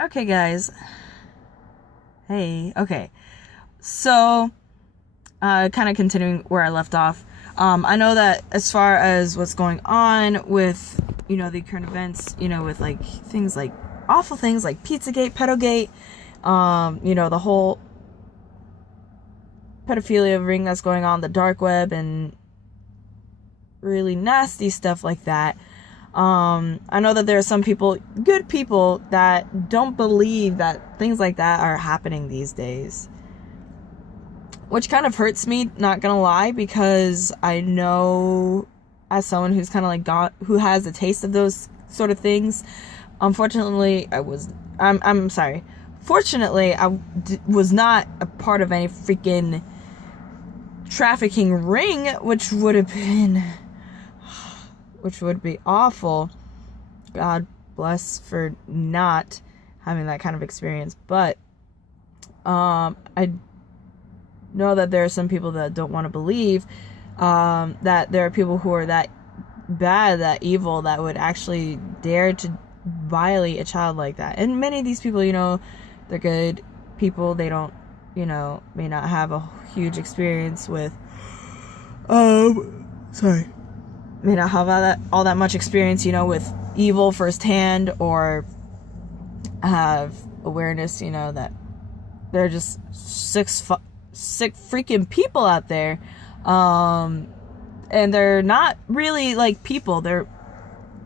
Okay, guys. Hey, okay. So, kind of continuing where I left off. I know that as far as what's going on with, the current events, with like things like awful things like Pizzagate, Pedogate, the whole pedophilia ring that's going on the dark web and really nasty stuff like that. I know that there are some people, good people, that don't believe that things like that are happening these days. Which kind of hurts me, not gonna lie, because I know as someone who's kind of like who has a taste of those sort of things. Unfortunately, I'm sorry. Fortunately, was not a part of any freaking trafficking ring, which would be awful. God bless for not having that kind of experience. But I know that there are some people that don't want to believe that there are people who are that bad, that evil, that would actually dare to violate a child like that. And many of these people, they're good people. They don't, may not have a huge experience with sorry, may not have all that much experience, with evil firsthand, or have awareness, that they're just sick freaking people out there. And they're not really like people. They're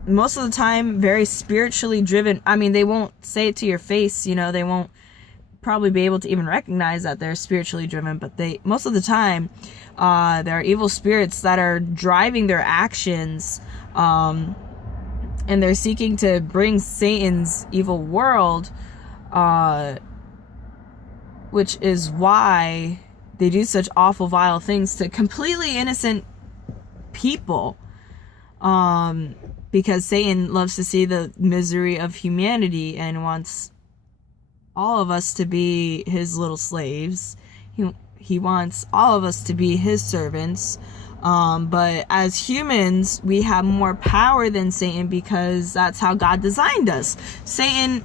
most of the time very spiritually driven. I mean, they won't say it to your face, they won't probably be able to even recognize that they're spiritually driven, but most of the time there are evil spirits that are driving their actions, and they're seeking to bring Satan's evil world, which is why they do such awful, vile things to completely innocent people, because Satan loves to see the misery of humanity and wants all of us to be his little slaves. He wants all of us to be his servants. But as humans, we have more power than Satan, because that's how God designed us. Satan,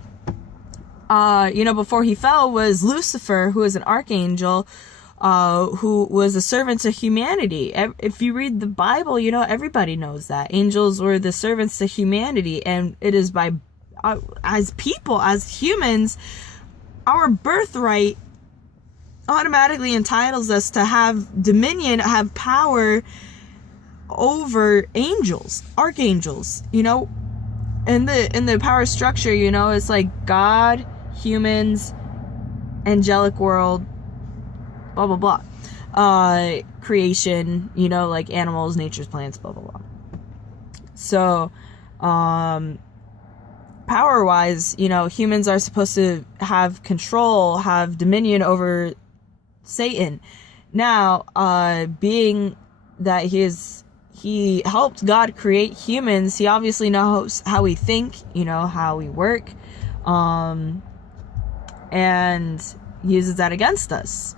before he fell, was Lucifer, who is an archangel, who was a servant to humanity. If you read the Bible, everybody knows that angels were the servants to humanity, and it is by as people, as humans, our birthright automatically entitles us to have dominion, have power over angels, archangels. In the power structure, it's like God, humans, angelic world, blah blah blah, creation, like animals, nature's plants, blah blah blah. So power wise, humans are supposed to have control, have dominion over Satan. Now, being that he helped God create humans, he obviously knows how we think, how we work, and he uses that against us.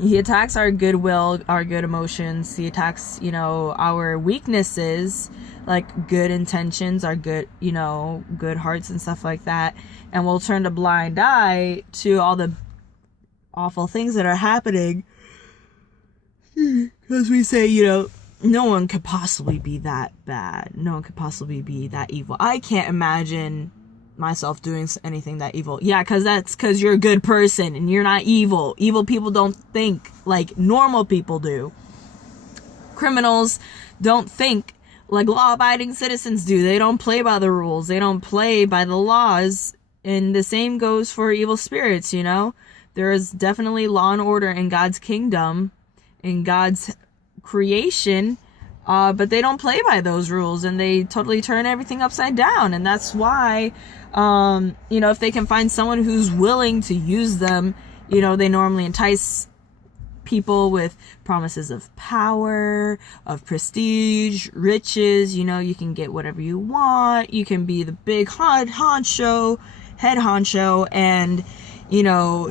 He attacks our goodwill, our good emotions. He attacks, our weaknesses, like good intentions, our good, good hearts and stuff like that. And we'll turn a blind eye to all the awful things that are happening, because we say, no one could possibly be that bad. No one could possibly be that evil. I can't imagine myself doing anything that evil. Yeah, because you're a good person and you're not evil. Evil people don't think like normal people do. Criminals don't think like law-abiding citizens do. They don't play by the rules. They don't play by the laws. And the same goes for evil spirits, There is definitely law and order in God's kingdom, in God's creation, but they don't play by those rules, and they totally turn everything upside down. And that's why, if they can find someone who's willing to use them, they normally entice people with promises of power, of prestige, riches. You can get whatever you want. You can be the big head honcho, and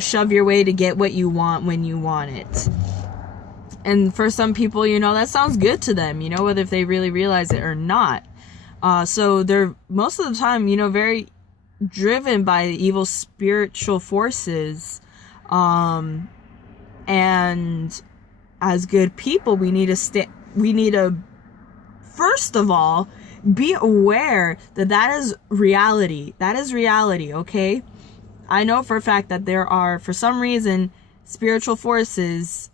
shove your way to get what you want when you want it. And for some people, that sounds good to them, whether if they really realize it or not. So they're most of the time, very driven by evil spiritual forces. And as good people, we need to first of all be aware that is reality. That is reality, okay? I know for a fact that there are, for some reason, spiritual forces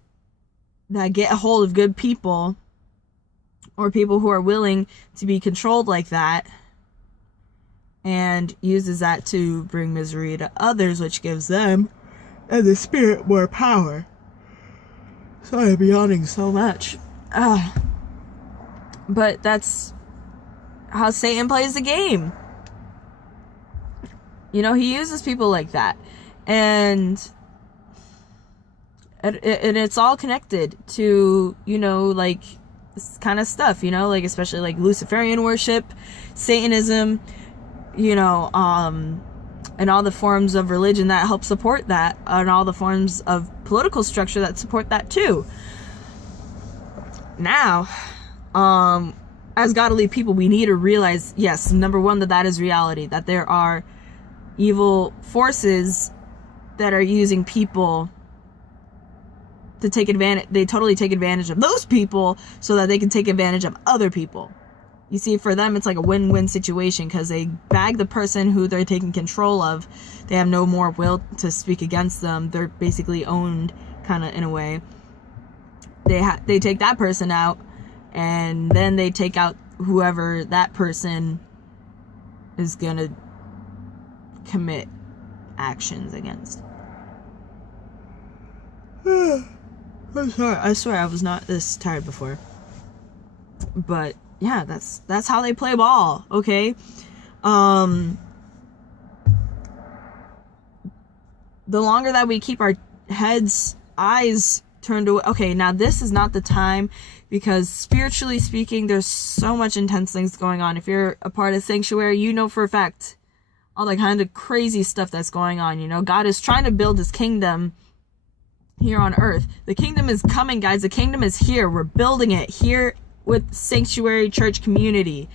that get a hold of good people, or people who are willing to be controlled like that, and uses that to bring misery to others, which gives them and the spirit more power. Sorry, I'm yawning so much. But that's how Satan plays the game. You know, he uses people like that. And it's all connected to, you know, like, this kind of stuff, you know, like, especially like Luciferian worship, Satanism, you know, and all the forms of religion that help support that, and all the forms of political structure that support that too. Now, as godly people, we need to realize, yes, number one, that is reality, that there are evil forces that are using people to take advantage. They totally take advantage of those people so that they can take advantage of other people. You see, for them, it's like a win-win situation, because they bag the person who they're taking control of. They have no more will to speak against them. They're basically owned, kind of, in a way. They take that person out, and then they take out whoever that person is gonna commit actions against. I'm sorry. I swear I was not this tired before. But yeah, that's how they play ball, okay? The longer that we keep our eyes turned away. Okay, now this is not the time, because spiritually speaking, there's so much intense things going on. If you're a part of Sanctuary, you know for a fact all the kind of crazy stuff that's going on, you know? God is trying to build his kingdom here on earth. The kingdom is coming, guys. The kingdom is here. We're building it here with Sanctuary Church community.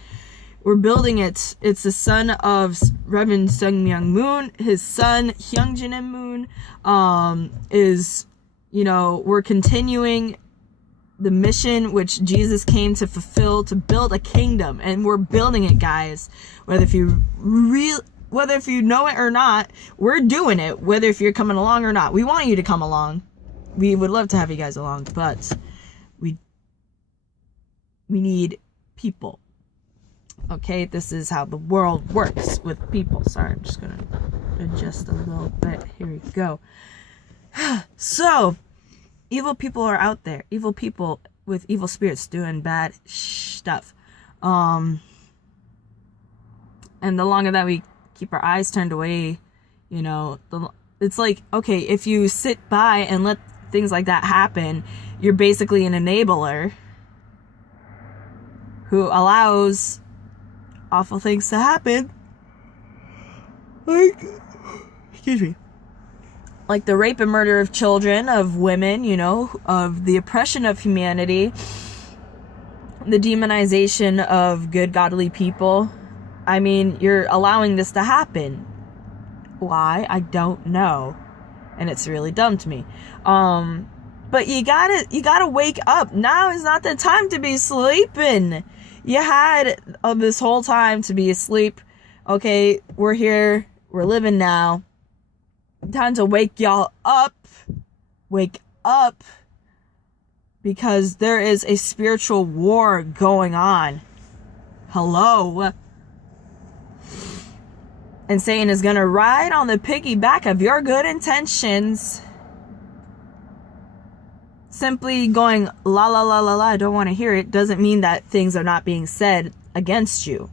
We're building it. It's the son of Reverend Sung Myung Moon. His son, Hyung Jin Moon, is, you know, we're continuing the mission which Jesus came to fulfill, to build a kingdom. And we're building it, guys. Whether if you know it or not, we're doing it. Whether if you're coming along or not. We want you to come along. We would love to have you guys along, but we need people. Okay, this is how the world works with people. Sorry, I'm just gonna adjust a little bit. Here we go. So, evil people are out there. Evil people with evil spirits doing bad stuff. And the longer that we keep our eyes turned away, you know, it's like, okay, if you sit by and let things like that happen, you're basically an enabler who allows awful things to happen. Like, excuse me. Like the rape and murder of children, of women, you know, of the oppression of humanity, the demonization of good, godly people. I mean, you're allowing this to happen. Why? I don't know. And it's really dumb to me. But you gotta wake up. Now is not the time to be sleeping. You had this whole time to be asleep. Okay, we're here. We're living now. Time to wake y'all up. Wake up. Because there is a spiritual war going on. Hello. And Satan is going to ride on the piggyback of your good intentions. Simply going, la la la la la, I don't want to hear it, doesn't mean that things are not being said against you.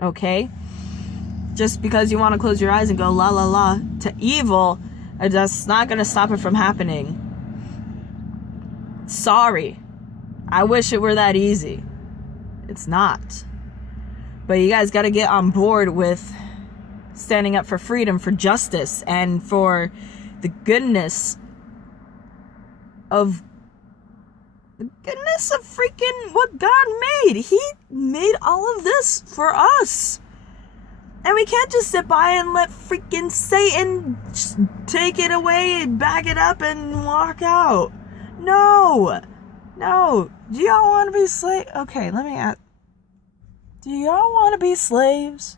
Okay? Just because you want to close your eyes and go la la la to evil, that's not going to stop it from happening. Sorry. I wish it were that easy. It's not. But you guys got to get on board with standing up for freedom, for justice, and for the goodness of freaking what God made. He made all of this for us. And we can't just sit by and let freaking Satan just take it away and back it up and walk out. No. Do y'all want to be slaves? Okay, let me ask. Do y'all want to be slaves?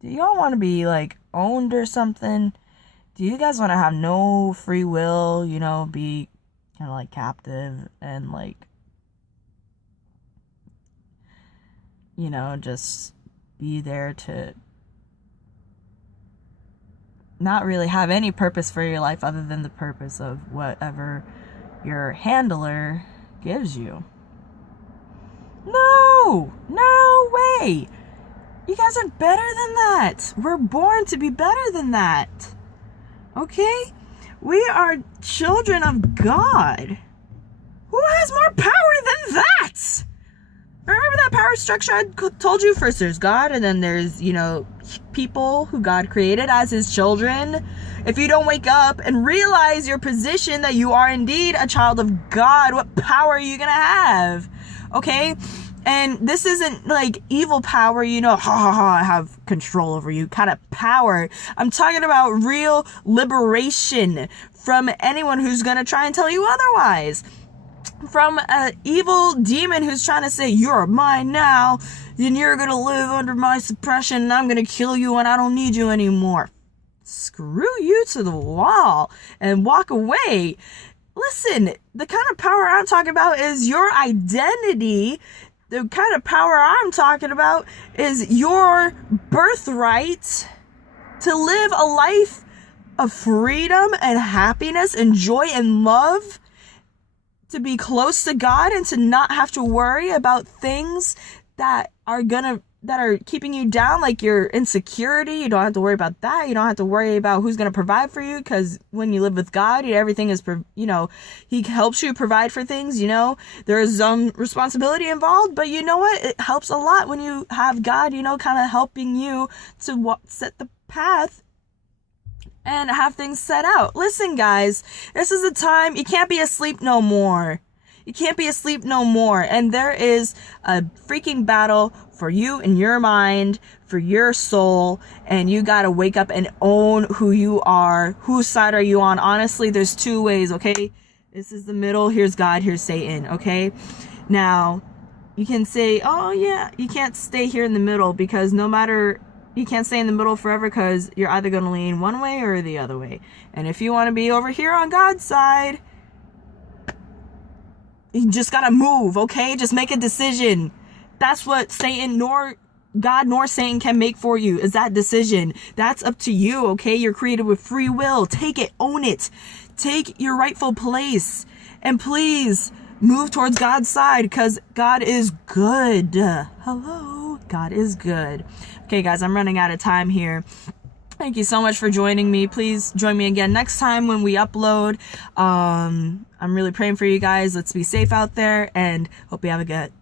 Do y'all want to be, like, owned or something? Do you guys want to have no free will, be kind of, like, captive and, like, just be there to not really have any purpose for your life other than the purpose of whatever your handler gives you? No way. You guys are better than that. We're born to be better than that. Okay? We are children of God. Who has more power than that? Remember that power structure I told you? First there's God, and then there's, people who God created as his children. If you don't wake up and realize your position that you are indeed a child of God, what power are you gonna have? Okay? And this isn't like evil power, I have control over you kind of power. I'm talking about real liberation from anyone who's gonna try and tell you otherwise. From an evil demon who's trying to say, you're mine now, and you're gonna live under my suppression, and I'm gonna kill you, and I don't need you anymore. Screw you to the wall and walk away. Listen, the kind of power I'm talking about is your identity. The kind of power I'm talking about is your birthright to live a life of freedom and happiness and joy and love, to be close to God and to not have to worry about things that are keeping you down, like your insecurity. You don't have to worry about that. You don't have to worry about who's going to provide for you, because when you live with God, everything is, he helps you provide for things, There's responsibility involved, but you know what? It helps a lot when you have God, kind of helping you to set the path and have things set out. Listen, guys, this is the time. You can't be asleep no more. You can't be asleep no more. And there is a freaking battle for you and your mind, for your soul. And you got to wake up and own who you are. Whose side are you on? Honestly, there's two ways, okay? This is the middle. Here's God. Here's Satan, okay? Now, you can say, oh, yeah, you can't stay here in the middle, because you can't stay in the middle forever, because you're either going to lean one way or the other way. And if you want to be over here on God's side, you just got to move, okay? Just make a decision. That's what Satan nor God nor Satan can make for you, is that decision. That's up to you, okay? You're created with free will. Take it, own it. Take your rightful place. And please move towards God's side, because God is good. Hello? God is good. Okay, guys, I'm running out of time here. Thank you so much for joining me. Please join me again next time when we upload. I'm really praying for you guys. Let's be safe out there, and hope you have a good